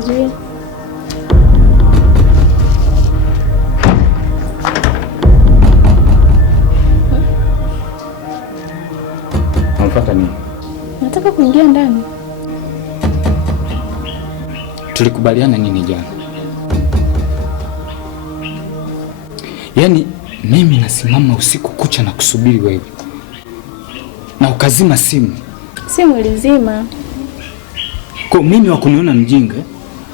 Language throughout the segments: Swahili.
Nizuie. Unataka nini? Nataka kuingia ndani. Tulikubaliana nini jana? Yaani mimi nasimama usiku kucha na kusubiri wewe, na ukazima simu. Simu ilizima. Kwa mimi wakuniona mjinga,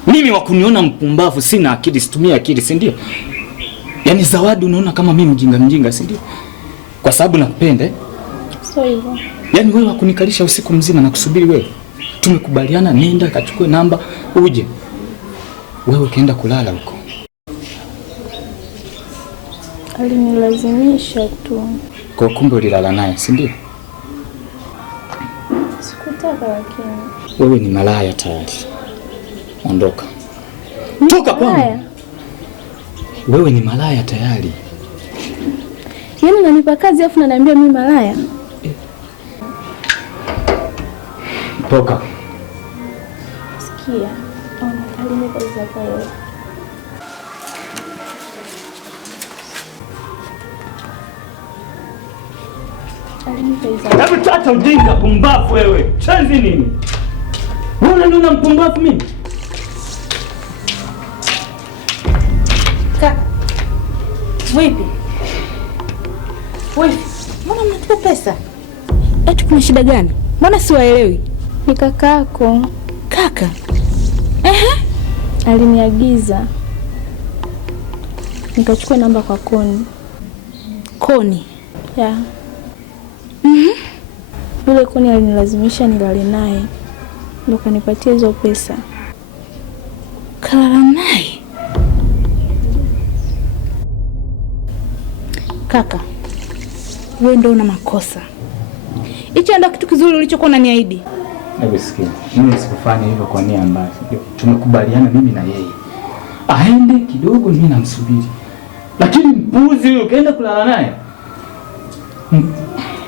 mimi wakuniona mpumbavu, sina akili, situmie akili, si ndio? Yaani Zawadi unaona kama mimi mjinga, si ndio? Kwa sababu nakupenda. Sio hivyo. Yaani wewe wakunikalisha usiku mzima na kusubiri wewe. Tumekubaliana nenda kachukue namba uje. Wewe kaenda kulala huko. Alinilazimisha tu. Kwa kumbe ulilala naye, si ndio? Sikutaka lakini. Wewe ni malaya tayari. Ondoka. Toka kwangu. Wewe ni malaya tayari. Yaani unanipa kazi afu unaniambia mimi malaya? Toka. Sikia. Alinipa zaka yeye. Hebu tata ujinga pumbafu wewe. Chanzi nini? Wewe unaniona mpumbafu mimi? Kaka. Vipi? Wewe, mbona mnatupa pesa? Eti kuna shida gani? Mbona siwaelewi? Ni kakako. Kaka? Aliniagiza nikachukua namba kwa Koni. Koni? Ya. Yule Koni alinilazimisha nilale naye. Ndio kanipatia hizo pesa. Kalala naye? Kaka, wewe ndio una makosa. Hicho ndio kitu kizuri ulichokuwa unaniahidi. Hebu sikia. Mimi sikufanya hivyo kwa nia mbaya. Tumekubaliana mimi na yeye. Aende kidogo mimi namsubiri. Lakini mpuzi huyo kaenda kulala naye.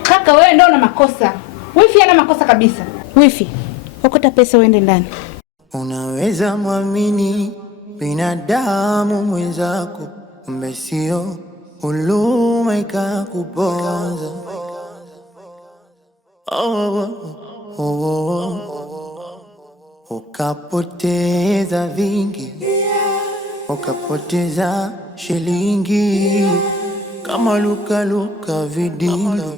Kaka, wewe ndio una makosa. Wifi ana makosa kabisa. Wifi, okota pesa uende ndani. Unaweza muamini binadamu mwenzako, kumbe sio, huluma ikakuponza. Ukapoteza vingi, ukapoteza shilingi, kama luka vidingo.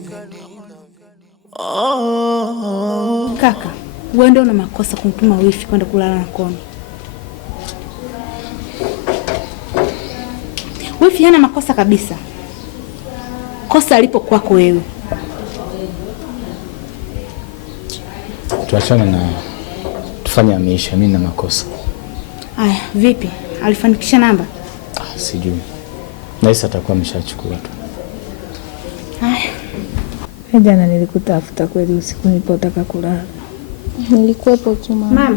Kaka, wewe ndio una makosa kumtuma wifi kwenda kulala na Koni. Wifi hana makosa kabisa. Kosa alipo kwako wewe. Tuachane na tufanye maisha, mimi na makosa. Aya, vipi? Alifanikisha namba? Sijui. Naisa atakuwa ameshachukua tu. Aya. Jana nilikutafuta kweli usiku nilipotaka kulala. Nilikuwepo tu mama.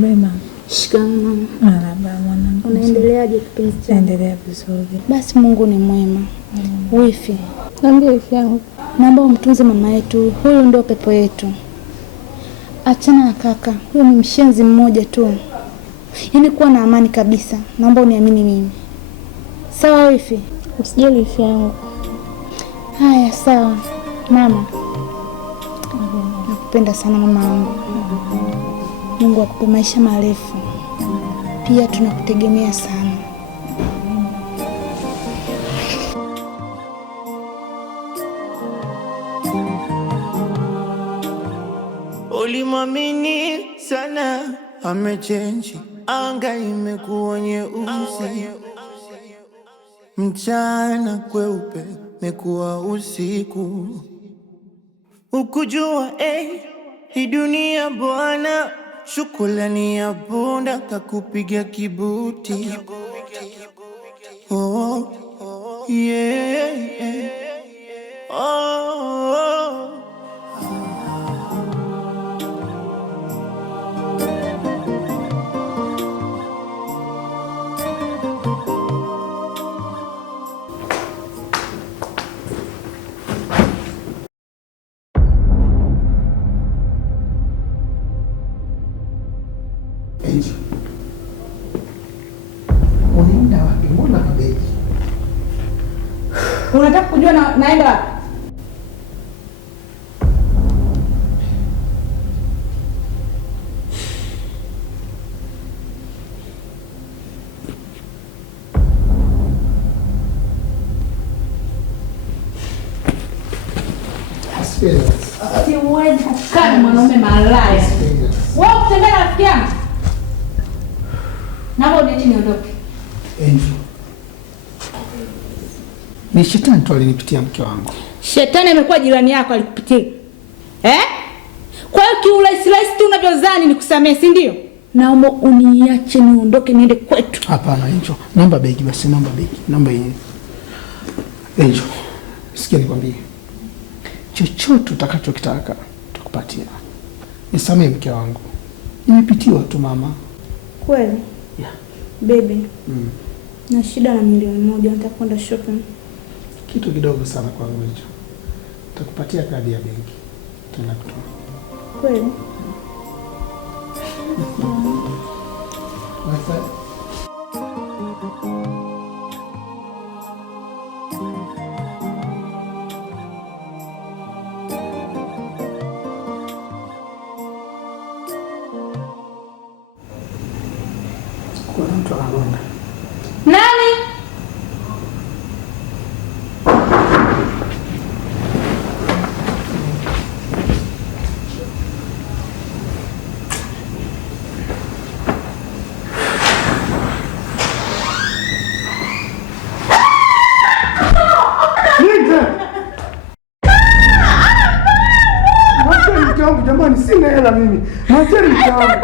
Mama. Shikamoo. Marhaba mwanangu. Unaendeleaje kipenzi changu? Naendelea vizuri. Basi Mungu ni mwema. Wifi, Niambie wifi yangu. naomba umtunze mama yetu. Huyu ndio pepo yetu. Achana na kaka. Huyu ni mshenzi mmoja tu. Yaani kuwa na amani kabisa. Naomba uniamini mimi. Sawa wifi? Usijali wifi yangu. Haya sawa. Mama. Nakupenda sana mama wangu. Mungu akupe maisha marefu. Pia tunakutegemea sana. Ulimwamini sana, amechenji, anga imekuwa nyeusi, mchana kweupe mekuwa usiku. Ukujua hii dunia bwana, shukrani ya punda kakupiga kibuti. Oh, yeah. Oh. Unataka kujua naenda wapi? Siwezi kukaa na mwanaume malaya. Wewe kutembea na rafiki yangu? Naomba uniache niondoke. Ni shetani tu alinipitia mke wangu. Shetani amekuwa jirani yako alikupitia. Kwa hiyo kiurahisi tu unavyozani nikusamee, si ndio? Naomba uniache niondoke niende kwetu. Hapana Angel. Naomba begi basi, naomba begi. Naomba yeye. Angel. Sikia nikwambie. Chochote utakachokitaka tutakupatia. Nisamee mke wangu. Nimepitiwa tu mama. Kweli? Yeah. Baby. Na shida na milioni 1 nataka kwenda shopping. Kitu kidogo sana kwangu hicho. Nitakupatia kadi ya benki. Tena kutoa. Kweli? Kuna mtu anagonga. Nani? Jamani, sina hela mimi. Mwacheni mtaani.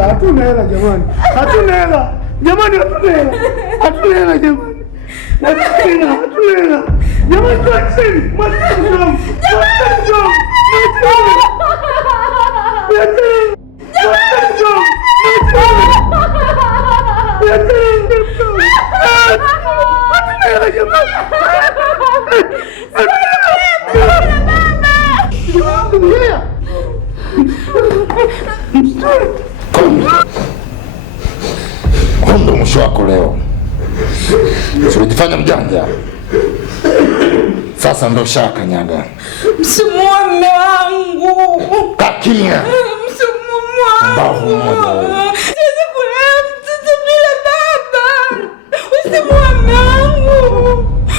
Hatuna hela jamani. Hatuna hela. Jamani, hatuna hela. Hatuna hela jamani. Hatuna hela. Jamani, tuacheni. Mwacheni mtaani. Mwacheni mtaani. Ndo mwisho wako leo. Ulijifanya mjanja. Sasa ndo shaka nyaga. Msimuue mume wangu. Kakimya. Msimuue. Mbavu mmoja. Siwezi kulea mtoto bila baba. Usimuue mume wangu.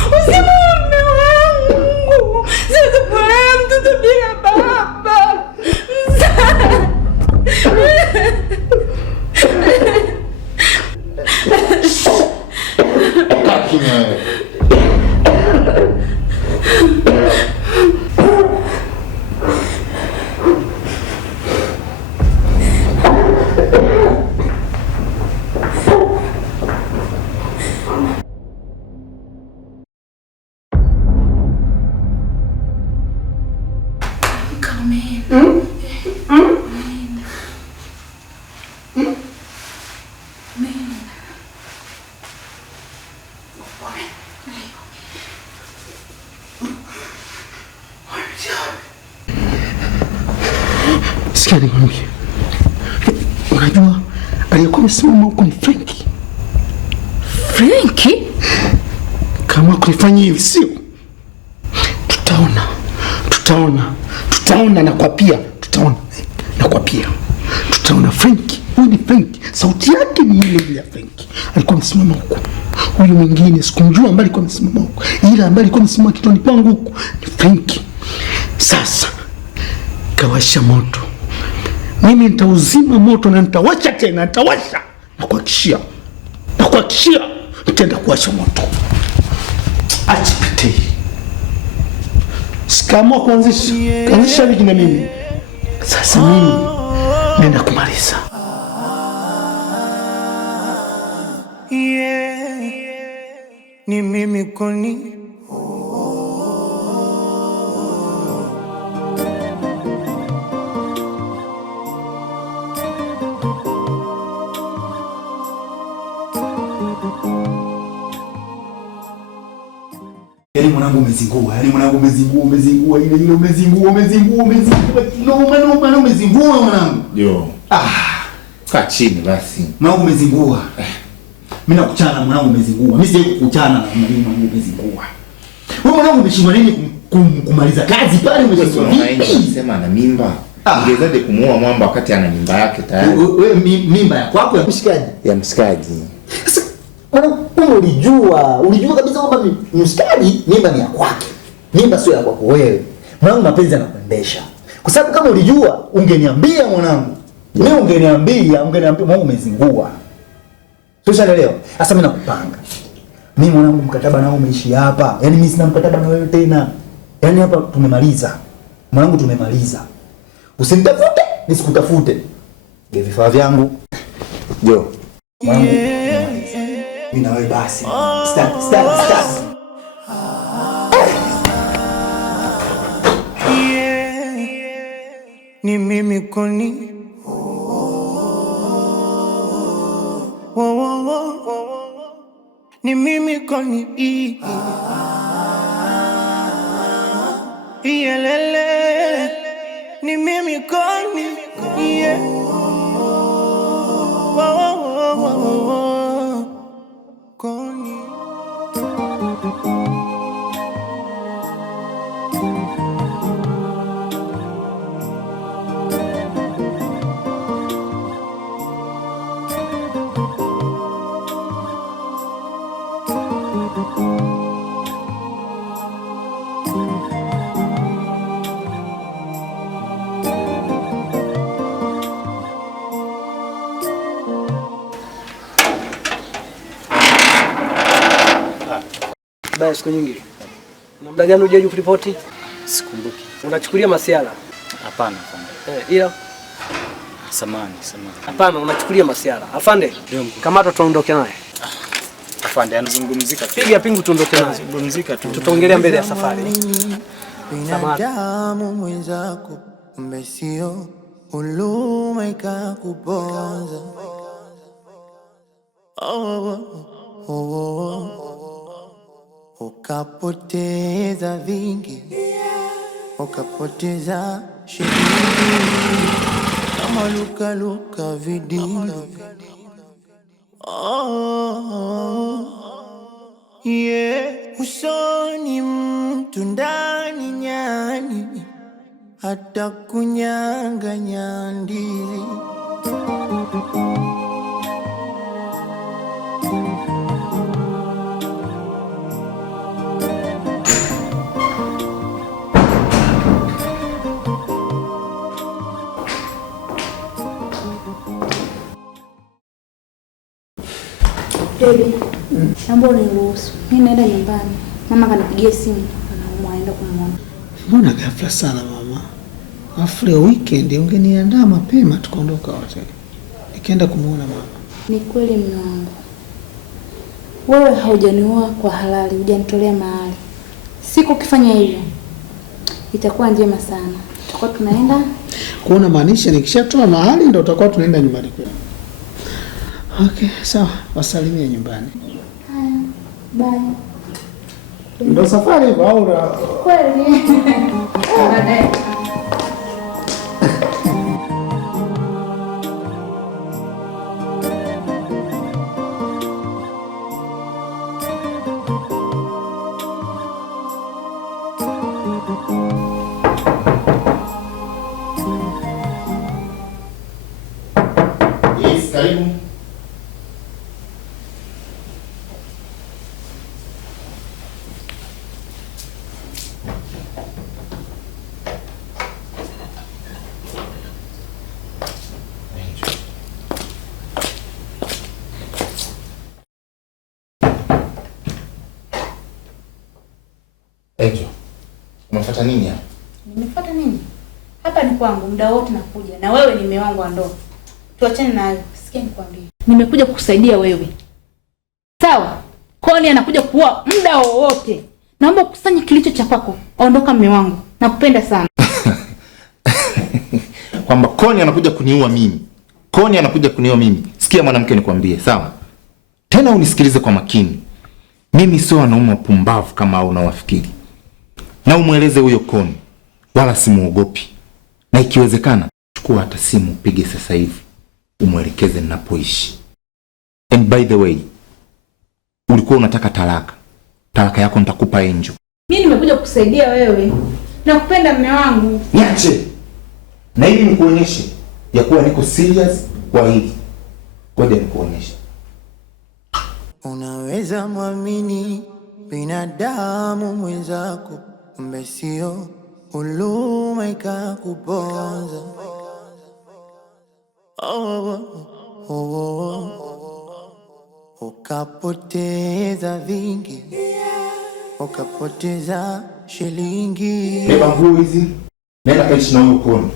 Usimuue mume wangu. Siwezi kulea mtoto bila baba. Kakimya. Sikia nikwambie. Unajua aliyekuwa amesimama huko ni Frankie. Frankie? Kama kunifanyia hivi sio? Tutaona nakwapia. Nakwapia. Tutaona Frankie. Huyu ni Frankie. Sauti yake ni ile ya Frankie. Alikuwa amesimama huko. Huyu mwingine sikumjua ambaye alikuwa amesimama huko. Ila ambaye alikuwa amesimama kitoni kwangu huko ni Frankie. Sasa kawasha moto. Mimi nitauzima moto na nitawasha tena, nitawasha. Nakuhakikishia. Nitaenda kuwasha moto. Achipite. Sikamua kuanzisha wiki na mimi. Sasa mimi naenda kumaliza. Ni mimi koni. Yaani mwanangu umezingua, umezingua ile umezingua mwanangu. Yo. Kaa chini basi. Mwanangu umezingua. Mimi nakuchana mwanangu umezingua. Mimi siwezi kukuchana na mwanangu umezingua. Wewe mwanangu umeshindwa nini kumaliza kazi pale umeshindwa nini? Sema ana mimba. Ungewezaje kumuoa mwamba wakati ana mimba yake tayari? Wewe mimba ya kwako ya mshikaji? Ya mshikaji. Sasa ulijua kabisa kwamba mshikaji mimba ni ya kwake. Mimba sio ya kwako wewe. Mwanangu mapenzi yanakuendesha. Kwa sababu kama ulijua ungeniambia mwanangu. Mimi ungeniambia mwanangu umezingua. Tushaelewa. Sasa mimi nakupanga. Mimi mwanangu mkataba nao umeishi hapa. Yaani mimi sina mkataba na wewe tena. Yaani hapa tumemaliza. Mwanangu tumemaliza. Usinitafute, nisikutafute. Nge vifaa vyangu. Jo. Mwanangu. Mimi na wewe basi. Start. Ni mimi koni. Ni mimi koni. Iyelele. Ni mimi koni. Yeah. Koni. Baada siku nyingi. Na muda gani hujaje kuripoti? Sikumbuki. Unachukulia masiala? Hapana. Ila samani. Hapana, unachukulia masiala. Afande, kamata tuondoke naye. Afande anazungumzika. Piga pingu tuondoke naye. Anazungumzika tu. Tutaongelea mbele ya safari. Binadamu mwenzako kumbe sio uluma ikakuponza. Ukapoteza vingi, ukapoteza shilingi, kama luka vidindo. Usoni mtu ndani nyani, hata kunyang'anya ndizi. Baby, naomba uniruhusu. Mimi naenda nyumbani. Mama kanipigia simu, anaumwa aenda kumuona. Mbona ghafla sana mama? Afu leo weekend ungeniandaa mapema tukaondoka wote. Nikaenda kumuona mama. Ni kweli mume wangu. Wewe haujanioa kwa halali, hujanitolea mahali. Siku ukifanya hivyo itakuwa njema sana. Tutakuwa tunaenda kuona, maanisha nikishatoa mahali ndio tutakuwa tunaenda nyumbani kwetu. Okay, sawa. Wasalimie nyumbani. Haya. Bye. Ndio safari hivyo au kweli? Yes, karibu. Angel, umefuata nini hapa? Nimefuata nini? Hapa ni kwangu, muda wote nakuja. Na wewe ni mume wangu wa ndoa. Tuachane nayo. Sikia nikwambie. Nimekuja kukusaidia wewe. Sawa? Koni anakuja kuoa muda wowote. Naomba ukusanye kilicho cha kwako. Ondoka mume wangu. Nakupenda sana. Kwamba Koni anakuja kuniua mimi. Koni anakuja kuniua mimi. Sikia mwanamke nikwambie, sawa? Tena unisikilize kwa makini. Mimi sio wanaume wapumbavu kama unawafikiri. Na umueleze huyo Koni, wala simuogopi. Na ikiwezekana, chukua hata simu upige sasa hivi. Umuelekeze ninapoishi. And by the way, ulikuwa unataka talaka. Talaka yako nitakupa Angel. Mimi nimekuja kukusaidia wewe. Nakupenda mume wangu. Niache. Na ili nikuonyeshe ya kuwa niko serious kwa hili. Ngoja nikuonyeshe. Unaweza muamini binadamu mwenzako, kumbe sio, huruma ikakuponza. Ukapoteza vingi, ukapoteza shilingi. Beba nguo hizi, nenda kaishi na huyo Koni.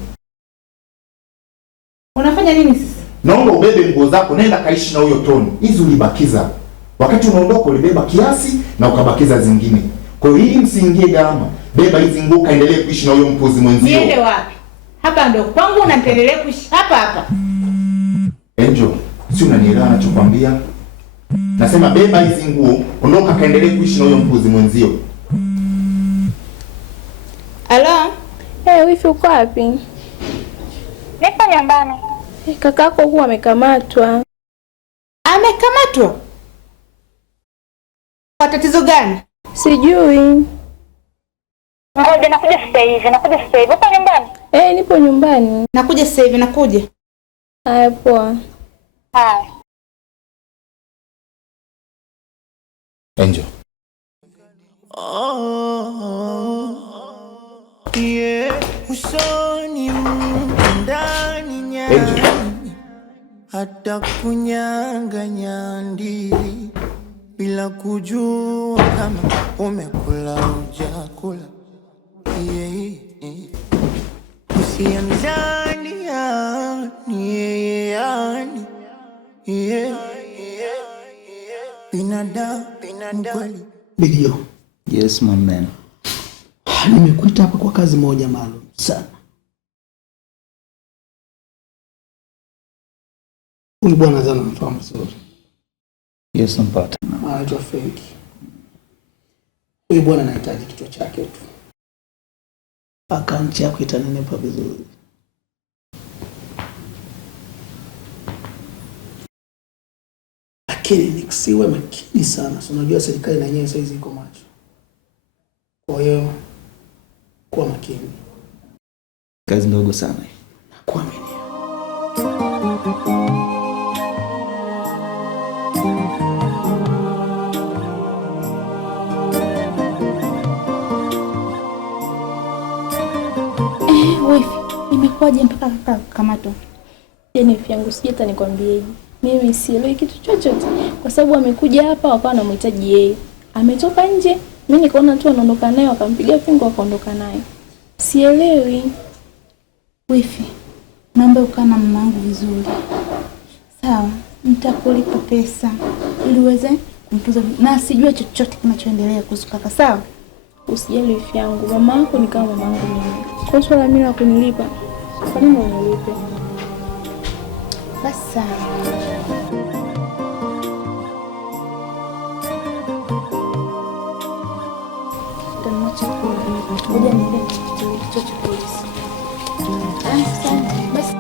Unafanya nini sasa? Naomba ubebe nguo zako, nenda kaishi na huyo Toni. Hizi ulibakiza. Wakati unaondoka ulibeba kiasi na ukabakiza zingine. Kwa hiyo ili msiingie gharama, beba hizi nguo kaendelee kuishi na huyo mpuzi mwenzio. Niende wapi? Hapa ndo kwangu na nitaendelea kuishi hapa hapa. Angel, si unanielewa ninachokwambia? Nasema beba hizi nguo, ondoka kaendelee kuishi na huyo mpuzi mwenzio. Halo? Wifi uko wapi? Nipo nyumbani. Kakako huwa amekamatwa. Amekamatwa? Kwa tatizo gani? Sijui. Ngoja nakuja sasa hivi. Upo nyumbani? Nipo nyumbani. Nakuja sasa hivi, nakuja. Haya, poa. Haya. Angel. Usoni ndani nyani, hata kunyang'anya ndizi bila kujua kama umekula hujakula. Usiamzani yani binadamu kweli. Bilio. Yes my man. Nimekuita hapa kwa kazi moja maalum sana. Huyu bwana nadhani anafahamu vizuri. Yes mpata. Anaitwa Frank. Huyu bwana anahitaji kichwa chake tu. Akaunti yako itanenepa vizuri. Lakini nisiwe makini sana. So unajua serikali na yenyewe saizi iko macho. Kwa hiyo kuwa makini. Kazi ndogo sana. Kuamini. Wifi, imekuwaje mpaka kakamatwa? Wifi yangu sije hata nikwambieje. Mimi sielewi kitu chochote kwa sababu amekuja hapa wakawa wanamhitaji yeye. Ametoka nje, mimi nikaona tu anaondoka naye, akampiga pingo akaondoka naye. Sielewi. Wifi, naomba ukaa na mama wangu vizuri. Sawa, nitakulipa pesa ili uweze kumtunza na sijue chochote kinachoendelea kuhusu kaka, sawa? Usijali wifi yangu, mama yako ni kama mama yangu mimi. Kwa swala mimi la kunilipa, kwa nini unilipe? Basi sawa. Ngoja niende kituo cha polisi. Asante. Basi.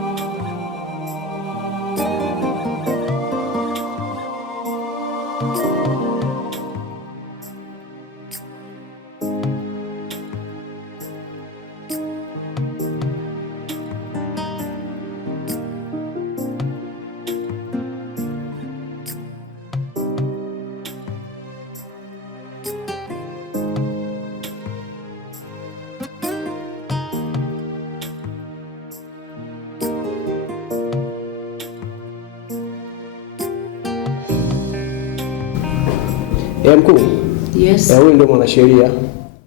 Mkuu. Yes. Huyu ndio mwanasheria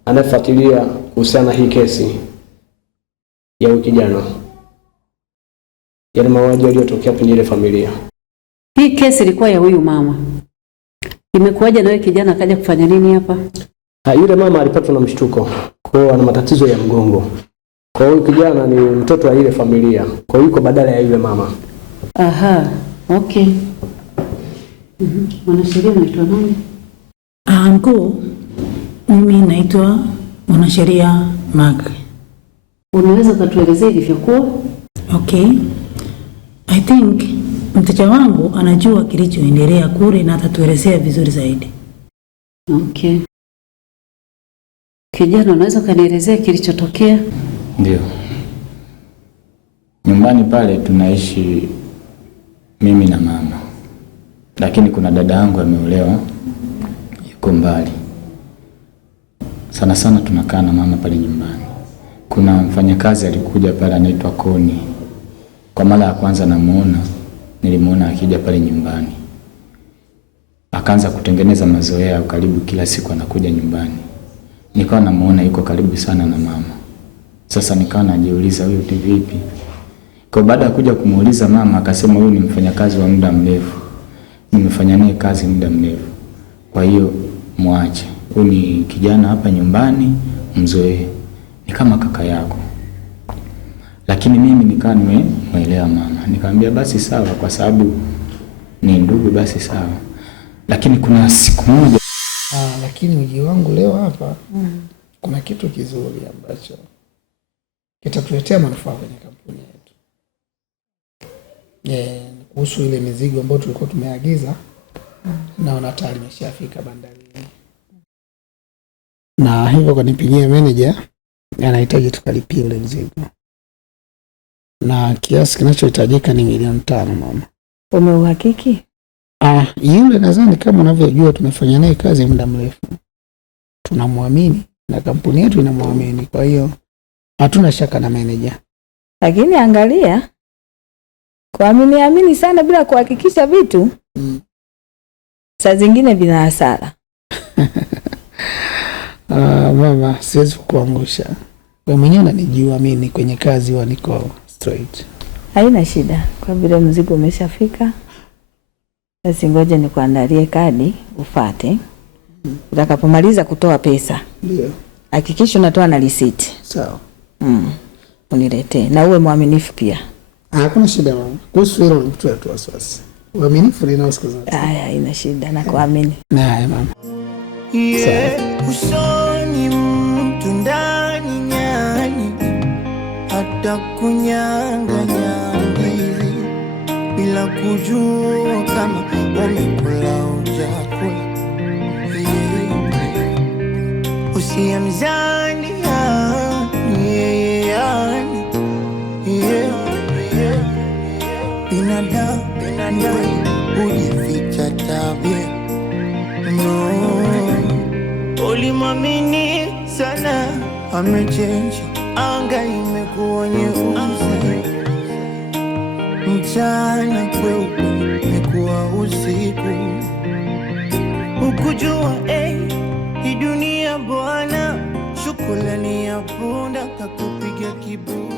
anayefuatilia kuhusiana hii kesi ya wiki jana. Yale mauaji yaliyotokea kwenye ile familia. Hii kesi ilikuwa ya huyu mama. Imekuwaje na wewe kijana akaja kufanya nini hapa? Yule mama alipatwa na mshtuko. Kwa hiyo ana matatizo ya mgongo. Kwa hiyo kijana ni mtoto wa ile familia. Kwa hiyo yuko badala ya yule mama. Aha, okay. Mwanasheria unaitwa nani? Mkuu, mimi naitwa mwanasheria Magri. Unaweza kutuelezea ilivyokuwa? Okay. I think mteja wangu anajua kilichoendelea kule na atatuelezea vizuri zaidi. Okay. Kijana, unaweza kanielezea kilichotokea? Ndio. Nyumbani pale tunaishi mimi na mama. Lakini kuna dada yangu ameolewa, yuko mbali. Sana sana tunakaa na mama pale nyumbani. Kuna mfanyakazi alikuja pale anaitwa Koni. Kwa mara ya kwanza nilimuona akija pale nyumbani. Akaanza kutengeneza mazoea karibu kila siku anakuja nyumbani. Nikawa namuona yuko karibu sana na mama. Sasa nikawa najiuliza huyu ni vipi? Kwa baada ya kuja kumuuliza mama akasema huyu ni mfanyakazi wa muda mrefu. Nimefanya naye kazi muda mrefu. Kwa hiyo muache. Huyu ni kijana hapa nyumbani, mzoee. Ni kama kaka yako. Lakini mimi nikawa nimeelewa mama. Nikamwambia basi sawa kwa sababu ni ndugu basi sawa. Lakini kuna siku moja lakini mji wangu leo hapa kuna kitu kizuri ambacho kitatuletea manufaa kwenye kampuni yetu. Kuhusu ile mizigo ambayo tulikuwa tumeagiza naona tayari imeshafika bandarini. Na hivyo kanipigia manager anahitaji tukalipie ule mzigo. Na kiasi kinachohitajika ni 5 milioni mama. Umeuhakiki? Yule nadhani kama unavyojua tumefanya naye kazi muda mrefu. Tunamwamini na kampuni yetu inamwamini. Kwa hiyo hatuna shaka na manager. Lakini angalia, kuamini sana bila kuhakikisha vitu saa zingine vina hasara. Mama, siwezi kukuangusha. Wewe mwenyewe unanijua mimi kwenye kazi niko straight. Haina shida, kwa vile mzigo umeshafika. Basi ngoja nikuandalie kadi ufuate. Utakapomaliza kutoa pesa, ndio hakikisha unatoa na risiti. Sawa. Uniletee na uwe mwaminifu pia. Hakuna shida mama. Kuhusu hilo nikutoa tu wasiwasi. Uaminifu ni nao siku zote. Haina shida na kuamini. Haya mama. Usoni mtu ndani nyani hata kunyang'anya ndizi bila kujua kama wamekula hujakula. Usia mzani binadamu hujificha tabia. Ulimwamini sana amechange, anga imekuwa nyeusi, mchana kweupe imekuwa usiku. Ukujua hii dunia bwana, shukrani ya punda kakupiga kibuti.